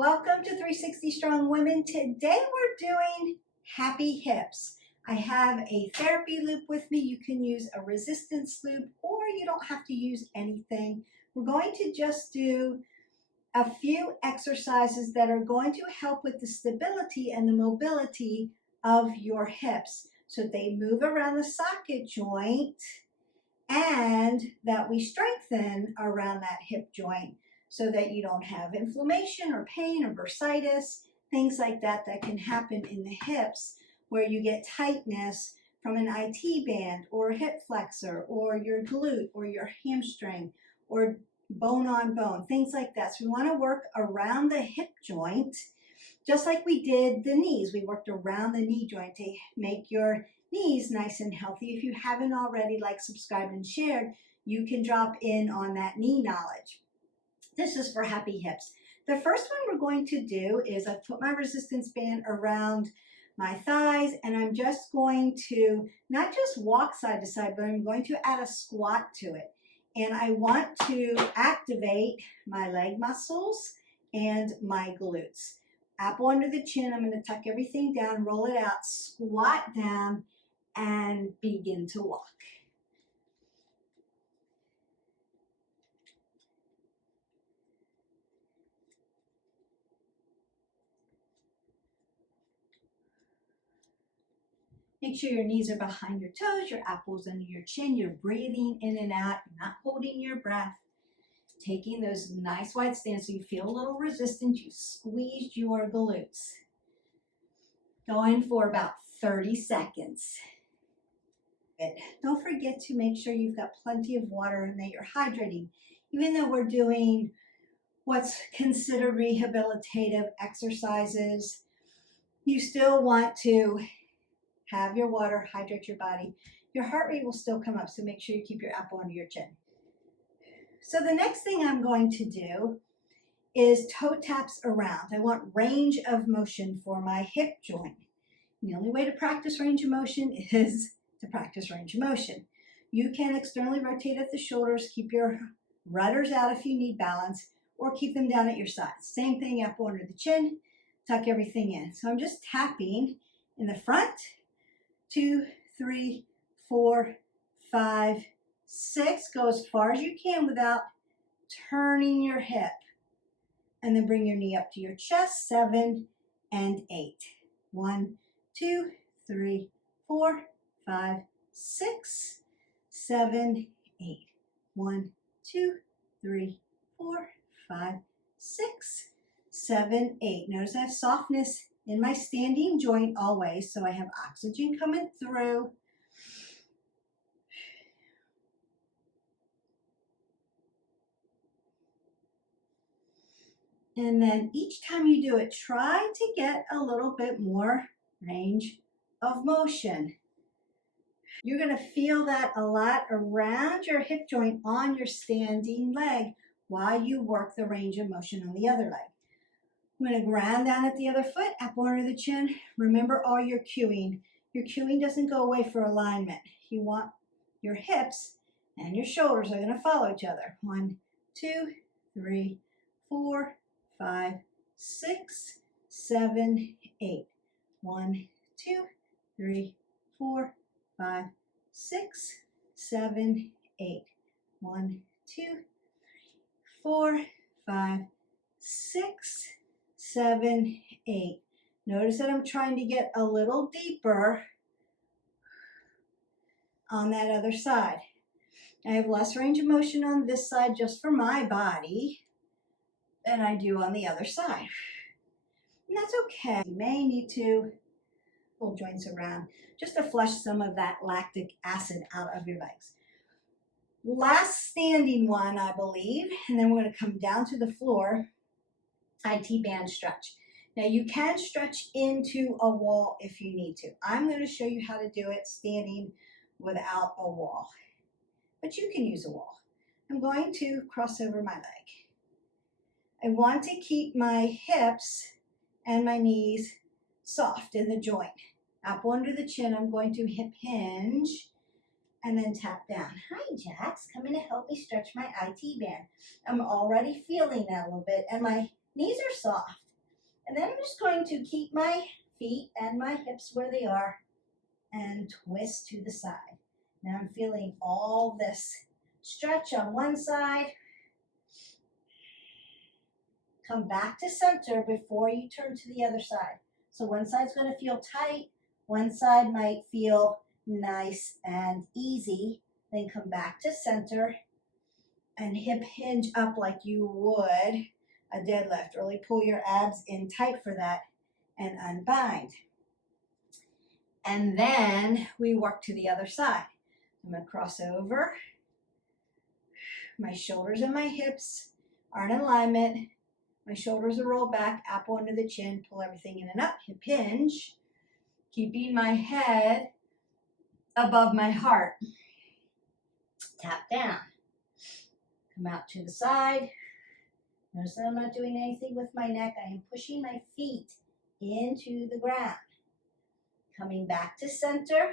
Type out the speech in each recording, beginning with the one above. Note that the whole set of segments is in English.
Welcome to 360 Strong Women. Today we're doing happy hips. I have a therapy loop with me. You can use a resistance loop or you don't have to use anything. We're going to just do a few exercises that are going to help with the stability and the mobility of your hips so they move around the socket joint and that we strengthen around that hip joint, so that you don't have inflammation or pain or bursitis, things like that that can happen in the hips where you get tightness from an IT band or a hip flexor or your glute or your hamstring or bone on bone, things like that. So we want to work around the hip joint just like we did the knees. We worked around the knee joint to make your knees nice and healthy. If you haven't already liked, subscribed, and shared, you can drop in on that knee knowledge. This is for happy hips. The first one we're going to do is I've put my resistance band around my thighs and I'm just going to not just walk side to side, but I'm going to add a squat to it. And I want to activate my leg muscles and my glutes. Apple under the chin, I'm going to tuck everything down, roll it out, squat down, and begin to walk. Make sure your knees are behind your toes, your apples under your chin, you're breathing in and out, you're not holding your breath. Taking those nice wide stands so you feel a little resistance, you squeezed your glutes. Going for about 30 seconds. Good. Don't forget to make sure you've got plenty of water and that you're hydrating. Even though we're doing what's considered rehabilitative exercises, you still want to have your water, hydrate your body. Your heart rate will still come up, so make sure you keep your apple under your chin. So the next thing I'm going to do is toe taps around. I want range of motion for my hip joint. And the only way to practice range of motion is to practice range of motion. You can externally rotate at the shoulders, keep your rudders out if you need balance, or keep them down at your sides. Same thing, apple under the chin, tuck everything in. So I'm just tapping in the front, 2, 3, 4, 5, 6. Go as far as you can without turning your hip. And then bring your knee up to your chest, 7 and 8. 1, 2, 3, 4, 5, 6, 7, 8. 1, 2, 3, 4, 5, 6, 7, 8. Notice I have softness in my standing joint always, so I have oxygen coming through. And then each time you do it, try to get a little bit more range of motion. You're going to feel that a lot around your hip joint on your standing leg while you work the range of motion on the other leg. I'm going to ground down at the other foot, apple under the chin. Remember all your cueing. Your cueing doesn't go away for alignment. You want your hips and your shoulders are going to follow each other. 1, 2, 3, 4, 5, 6, 7, 8. 1, 2, 3, 4, 5, 6, 7, 8. 1, 2, 3, 4, 5, 6, 7, 8. Notice that I'm trying to get a little deeper on that other side. I have less range of motion on this side just for my body than I do on the other side. And that's okay. You may need to pull joints around just to flush some of that lactic acid out of your legs. Last standing one, I believe, and then we're going to come down to the floor. IT band stretch. Now you can stretch into a wall if you need to. I'm going to show you how to do it standing without a wall, but you can use a wall. I'm going to cross over my leg. I want to keep my hips and my knees soft in the joint. Apple under the chin, I'm going to hip hinge and then tap down. Hi, Jax, coming to help me stretch my IT band. I'm already feeling that a little bit, and my knees are soft. And then I'm just going to keep my feet and my hips where they are and twist to the side. Now I'm feeling all this stretch on one side. Come back to center before you turn to the other side. So one side's going to feel tight, one side might feel nice and easy. Then come back to center and hip hinge up like you would a deadlift. Really pull your abs in tight for that and unbind. And then we work to the other side. I'm going to cross over. My shoulders and my hips are in alignment. My shoulders are rolled back, apple under the chin, pull everything in and up, hip hinge, keeping my head above my heart. Tap down. Come out to the side. Notice that I'm not doing anything with my neck. I am pushing my feet into the ground. Coming back to center.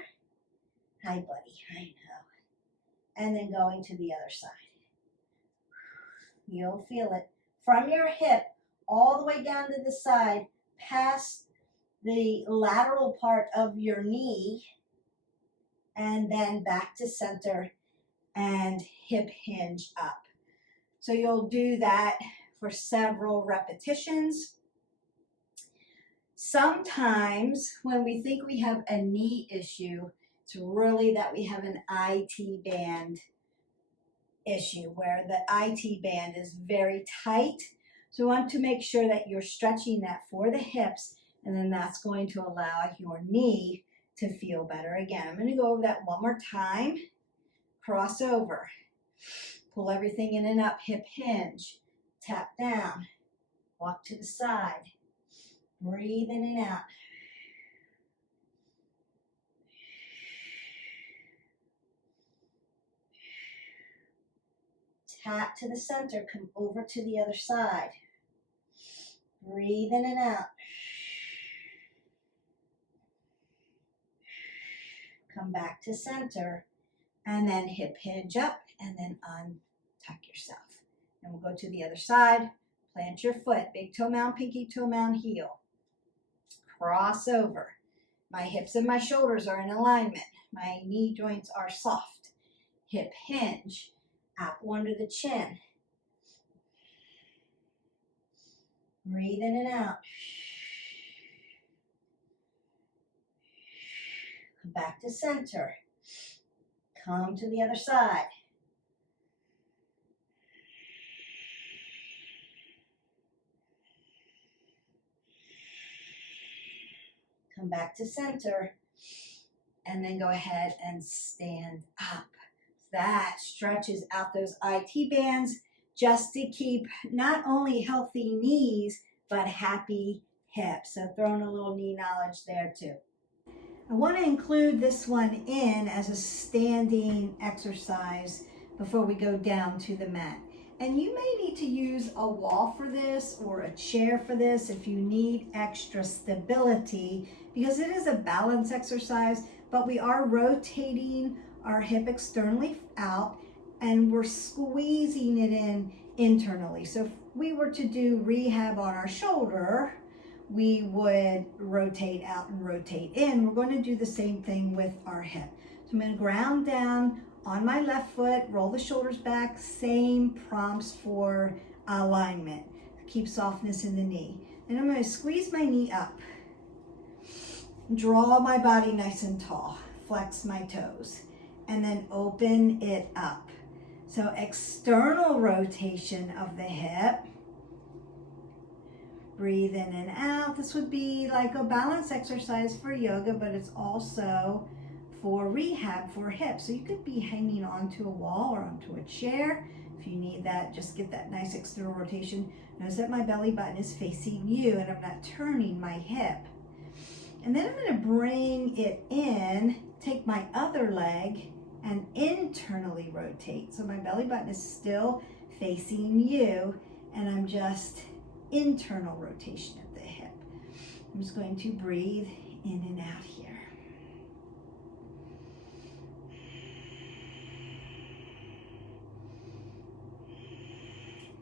Hi, buddy. I know. And then going to the other side. You'll feel it from your hip all the way down to the side, past the lateral part of your knee, and then back to center and hip hinge up. So you'll do that for several repetitions. Sometimes when we think we have a knee issue, it's really that we have an IT band issue where the IT band is very tight. So we want to make sure that you're stretching that for the hips, and then that's going to allow your knee to feel better. Again, I'm going to go over that one more time. Cross over. Pull everything in and up, hip hinge. Tap down. Walk to the side. Breathe in and out. Tap to the center, come over to the other side. Breathe in and out. Come back to center, and then hip hinge up, and then untuck yourself. And we'll go to the other side. Plant your foot, big toe mound, pinky toe mound, heel. Cross over. My hips and my shoulders are in alignment. My knee joints are soft. Hip hinge. Apple under the chin. Breathe in and out. Come back to center. Come to the other side. Come back to center. And then go ahead and stand up. That stretches out those IT bands just to keep not only healthy knees, but happy hips. So throwing a little knee knowledge there too. I want to include this one in as a standing exercise before we go down to the mat. And you may need to use a wall for this or a chair for this if you need extra stability, because it is a balance exercise, but we are rotating our hip externally out and we're squeezing it in internally. So if we were to do rehab on our shoulder, we would rotate out and rotate in. We're going to do the same thing with our hip. So I'm going to ground down on my left foot, roll the shoulders back, same prompts for alignment. Keep softness in the knee. And I'm going to squeeze my knee up. Draw my body nice and tall. Flex my toes. And then open it up. So external rotation of the hip. Breathe in and out. This would be like a balance exercise for yoga, but it's also for rehab for hips. So you could be hanging onto a wall or onto a chair. If you need that, just get that nice external rotation. Notice that my belly button is facing you and I'm not turning my hip. And then I'm going to bring it in, take my other leg, and internally rotate. So my belly button is still facing you, and I'm just internal rotation of the hip. I'm just going to breathe in and out here.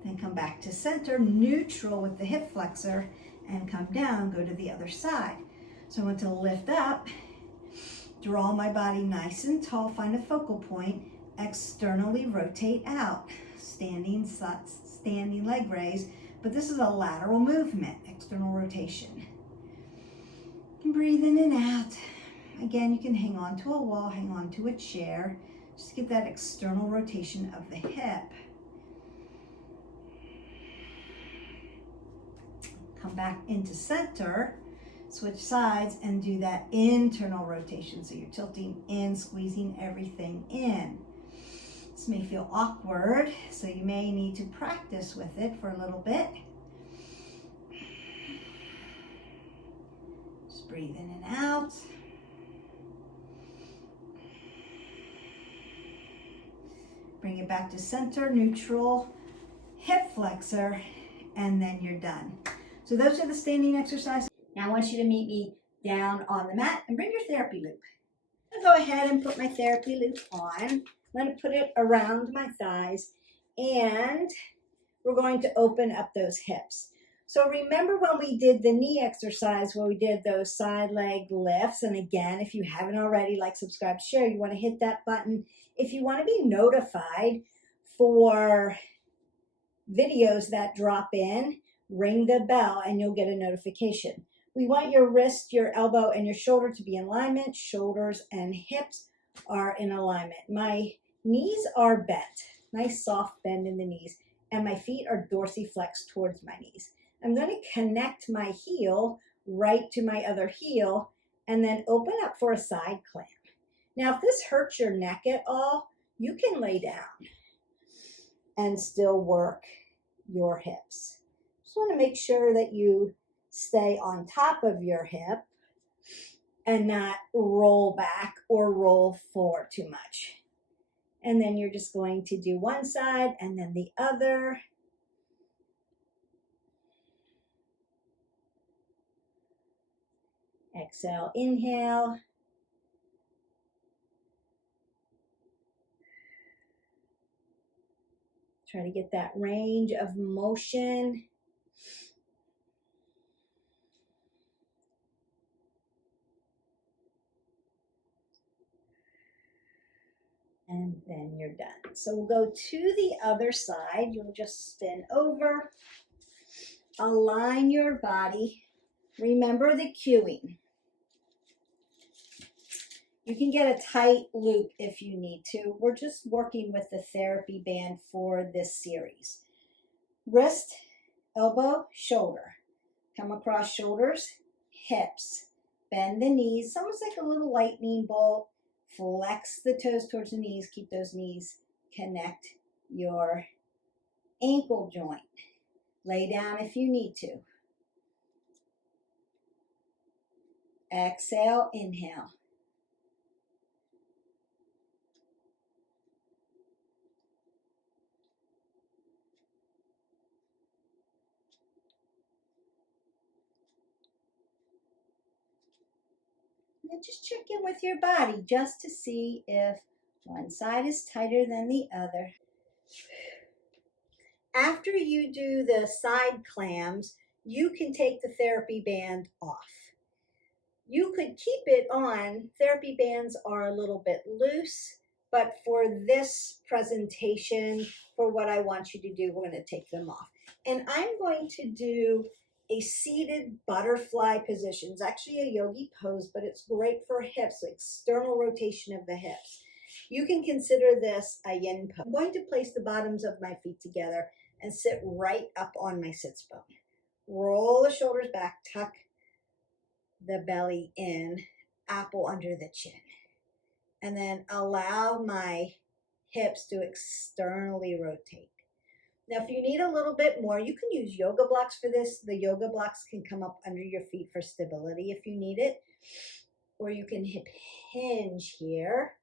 Then come back to center, neutral with the hip flexor, and come down, go to the other side. So I want to lift up, draw my body nice and tall, find a focal point, externally rotate out, standing leg raise, but this is a lateral movement, external rotation. Breathe in and out. Again, you can hang on to a wall, hang on to a chair, just get that external rotation of the hip. Come back into center, switch sides, and do that internal rotation. So you're tilting in, squeezing everything in. This may feel awkward, so you may need to practice with it for a little bit. Just breathe in and out. Bring it back to center, neutral, hip flexor, and then you're done. So those are the standing exercises. Now I want you to meet me down on the mat and bring your therapy loop. I'll go ahead and put my therapy loop on. I'm going to put it around my thighs, and we're going to open up those hips. So remember when we did the knee exercise where we did those side leg lifts, and again, if you haven't already, like, subscribe, share, you want to hit that button. If you want to be notified for videos that drop in, ring the bell and you'll get a notification. We want your wrist, your elbow, and your shoulder to be in alignment. Shoulders and hips are in alignment. My knees are bent, nice soft bend in the knees, and my feet are dorsiflexed towards my knees. I'm going to connect my heel right to my other heel and then open up for a side clamp. Now, if this hurts your neck at all, you can lay down and still work your hips. Just want to make sure that you stay on top of your hip and not roll back or roll forward too much. And then you're just going to do one side and then the other. Exhale, inhale. Try to get that range of motion. And then you're done. So we'll go to the other side. You'll just spin over. Align your body. Remember the cueing. You can get a tight loop if you need to. We're just working with the therapy band for this series. Wrist, elbow, shoulder. Come across shoulders, hips. Bend the knees, almost like a little lightning bolt. Flex the toes towards the knees. Keep those knees. Connect your ankle joint. Lay down if you need to. Exhale, inhale. And then just check in with your body just to see if one side is tighter than the other. After you do the side clams, you can take the therapy band off. You could keep it on. Therapy bands are a little bit loose, but for this presentation, for what I want you to do, we're going to take them off. And I'm going to do a seated butterfly position. It's actually a yogi pose, but it's great for hips, external rotation of the hips. You can consider this a yin pose. I'm going to place the bottoms of my feet together and sit right up on my sits bone. Roll the shoulders back, tuck the belly in, apple under the chin. And then allow my hips to externally rotate. Now, if you need a little bit more, you can use yoga blocks for this. The yoga blocks can come up under your feet for stability if you need it. Or you can hip hinge here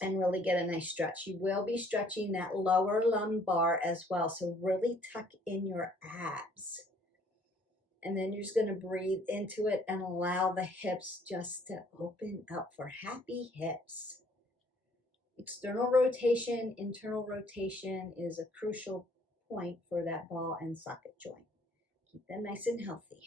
and really get a nice stretch. You will be stretching that lower lumbar as well. So really tuck in your abs. And then you're just going to breathe into it and allow the hips just to open up for happy hips. External rotation, internal rotation is a crucial point for that ball and socket joint. Keep them nice and healthy.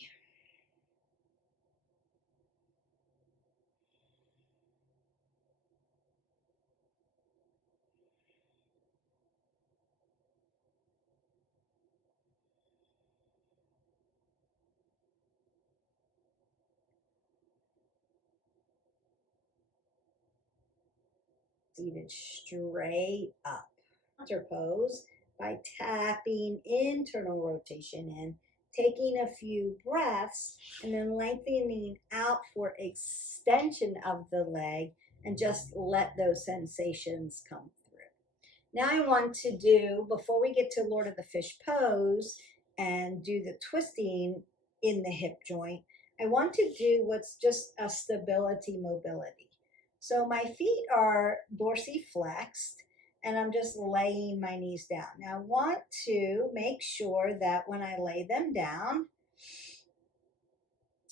Seated straight up. Counter pose by tapping internal rotation in, taking a few breaths, and then lengthening out for extension of the leg, and just let those sensations come through. Now I want to do, before we get to Lord of the Fish pose and do the twisting in the hip joint, I want to do what's just a stability mobility. So my feet are dorsiflexed, and I'm just laying my knees down. Now I want to make sure that when I lay them down,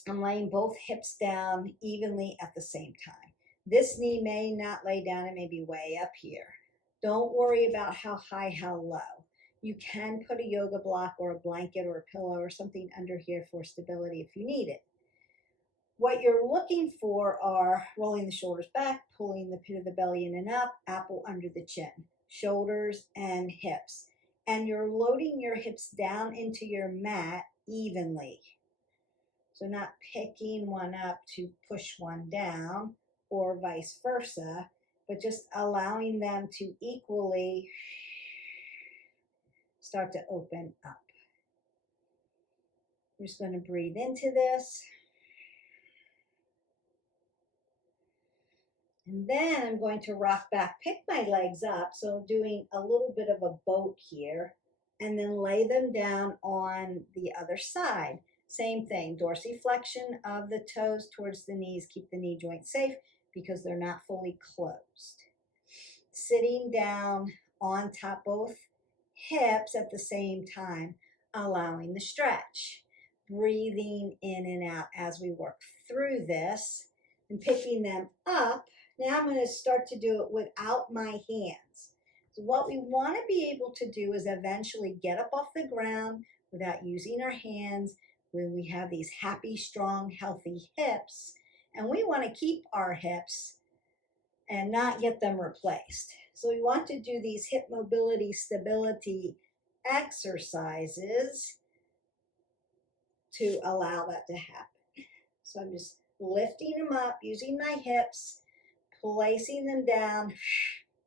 I'm laying both hips down evenly at the same time. This knee may not lay down, it may be way up here. Don't worry about how high, how low. You can put a yoga block or a blanket or a pillow or something under here for stability if you need it. What you're looking for are rolling the shoulders back, pulling the pit of the belly in and up, apple under the chin, shoulders and hips. And you're loading your hips down into your mat evenly. So not picking one up to push one down or vice versa, but just allowing them to equally start to open up. I'm just going to breathe into this. And then I'm going to rock back, pick my legs up, so doing a little bit of a boat here, and then lay them down on the other side. Same thing, dorsiflexion of the toes towards the knees. Keep the knee joint safe because they're not fully closed. Sitting down on top both hips at the same time, allowing the stretch. Breathing in and out as we work through this and picking them up. Now I'm going to start to do it without my hands. So what we want to be able to do is eventually get up off the ground without using our hands when we have these happy, strong, healthy hips. And we want to keep our hips and not get them replaced. So we want to do these hip mobility, stability exercises to allow that to happen. So I'm just lifting them up, using my hips, placing them down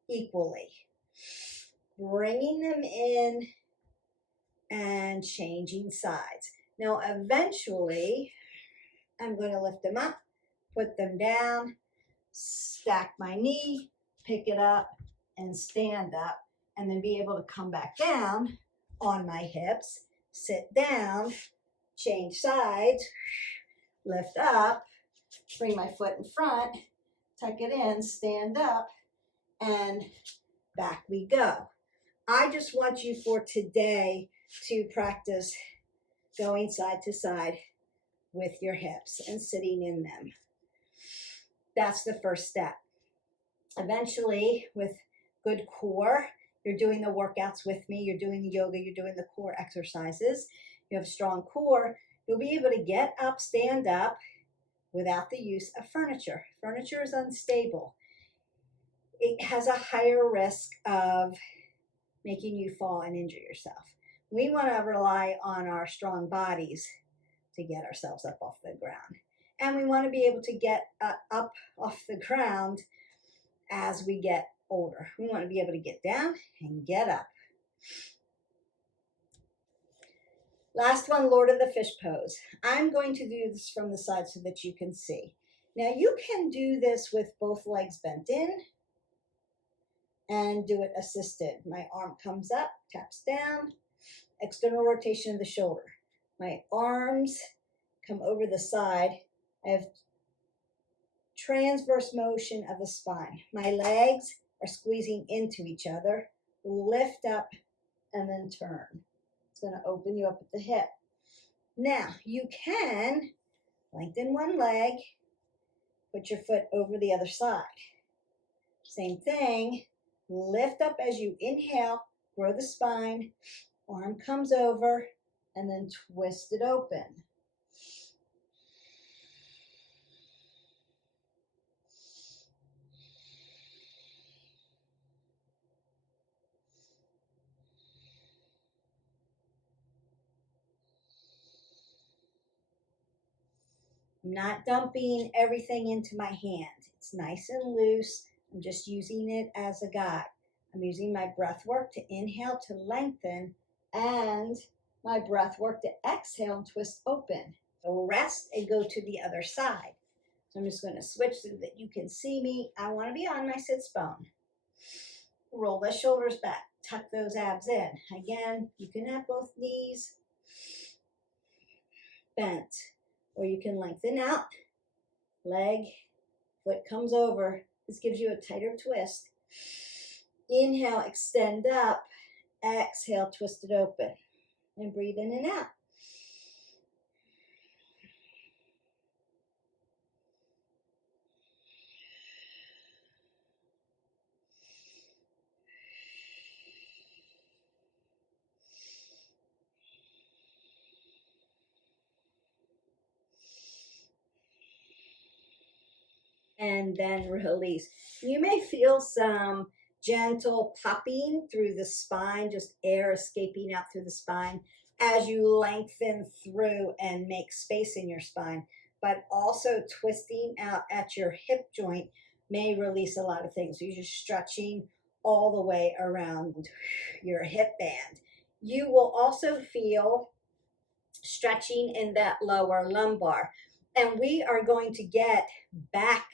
equally, bringing them in and changing sides. Now eventually I'm going to lift them up, put them down, stack my knee, pick it up and stand up, and then be able to come back down on my hips, sit down, change sides, lift up, bring my foot in front, tuck it in, stand up, and back we go. I just want you for today to practice going side to side with your hips and sitting in them. That's the first step. Eventually, with good core, you're doing the workouts with me, you're doing the yoga, you're doing the core exercises, you have strong core, you'll be able to get up, stand up, without the use of furniture. Furniture is unstable. It has a higher risk of making you fall and injure yourself. We want to rely on our strong bodies to get ourselves up off the ground. And we want to be able to get up off the ground as we get older. We want to be able to get down and get up. Last one, Lord of the Fish pose. I'm going to do this from the side so that you can see. Now you can do this with both legs bent in and do it assisted. My arm comes up, taps down, external rotation of the shoulder. My arms come over the side. I have transverse motion of the spine. My legs are squeezing into each other. Lift up and then turn. It's going to open you up at the hip. Now, you can lengthen one leg, put your foot over the other side. Same thing, lift up as you inhale, grow the spine, arm comes over, and then twist it open. I'm not dumping everything into my hand. It's nice and loose. I'm just using it as a guide. I'm using my breath work to inhale to lengthen and my breath work to exhale and twist open. So rest and go to the other side. So I'm just going to switch so that you can see me. I want to be on my sits bone. Roll the shoulders back. Tuck those abs in. Again, you can have both knees bent, or you can lengthen out. Leg, foot comes over. This gives you a tighter twist. Inhale, extend up. Exhale, twist it open. And breathe in and out. And then release. You may feel some gentle popping through the spine, just air escaping out through the spine as you lengthen through and make space in your spine. But also twisting out at your hip joint may release a lot of things. So you're just stretching all the way around your hip band. You will also feel stretching in that lower lumbar. And we are going to get back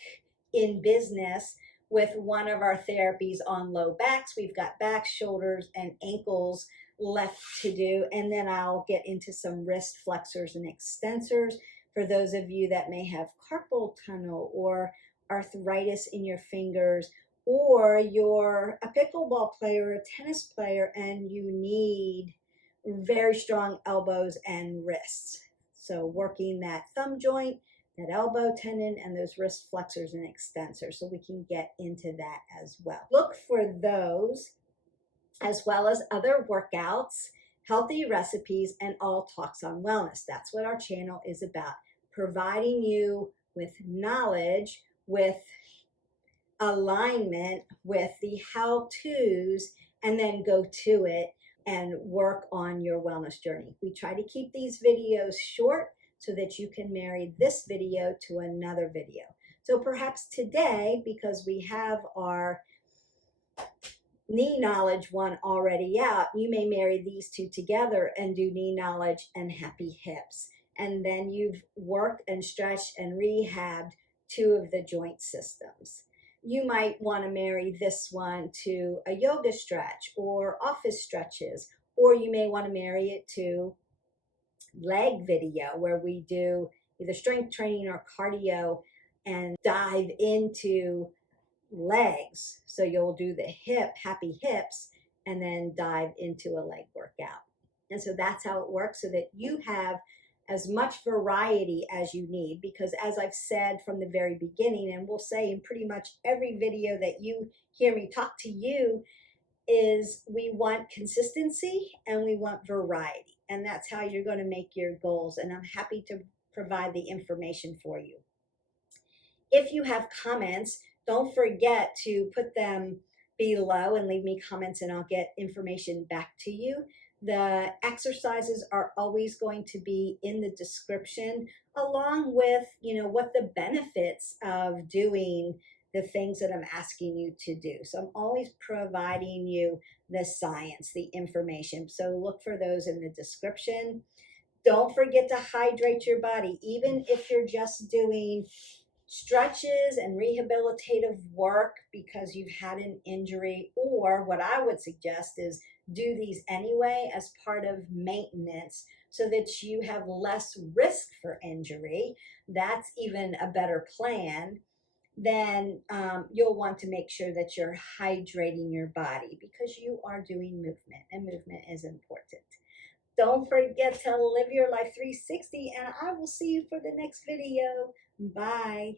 in business with one of our therapies on low backs. We've got back, shoulders, and ankles left to do. And then I'll get into some wrist flexors and extensors for those of you that may have carpal tunnel or arthritis in your fingers, or you're a pickleball player, a tennis player, and you need very strong elbows and wrists. So working that thumb joint, that elbow tendon, and those wrist flexors and extensors, so we can get into that as well. Look for those as well as other workouts, healthy recipes, and all talks on wellness. That's what our channel is about, providing you with knowledge, with alignment, with the how-tos, and then go to it and work on your wellness journey. We try to keep these videos short so that you can marry this video to another video. So perhaps today, because we have our knee knowledge one already out, you may marry these two together and do knee knowledge and happy hips. And then you've worked and stretched and rehabbed two of the joint systems. You might want to marry this one to a yoga stretch or office stretches, or you may want to marry it to leg video where we do either strength training or cardio and dive into legs. So you'll do the happy hips, and then dive into a leg workout. And so that's how it works, so that you have as much variety as you need, because as I've said from the very beginning, and we'll say in pretty much every video that you hear me talk to you, is we want consistency and we want variety. And that's how you're going to make your goals. And I'm happy to provide the information for you. If you have comments, don't forget to put them below and leave me comments, and I'll get information back to you. The exercises are always going to be in the description, along with, what the benefits of doing the things that I'm asking you to do. So I'm always providing you the science, the information. So look for those in the description. Don't forget to hydrate your body, even if you're just doing stretches and rehabilitative work because you've had an injury, or what I would suggest is do these anyway as part of maintenance so that you have less risk for injury. That's even a better plan. Then you'll want to make sure that you're hydrating your body because you are doing movement, and movement is important. Don't forget to live your life 360, and I will see you for the next video. Bye.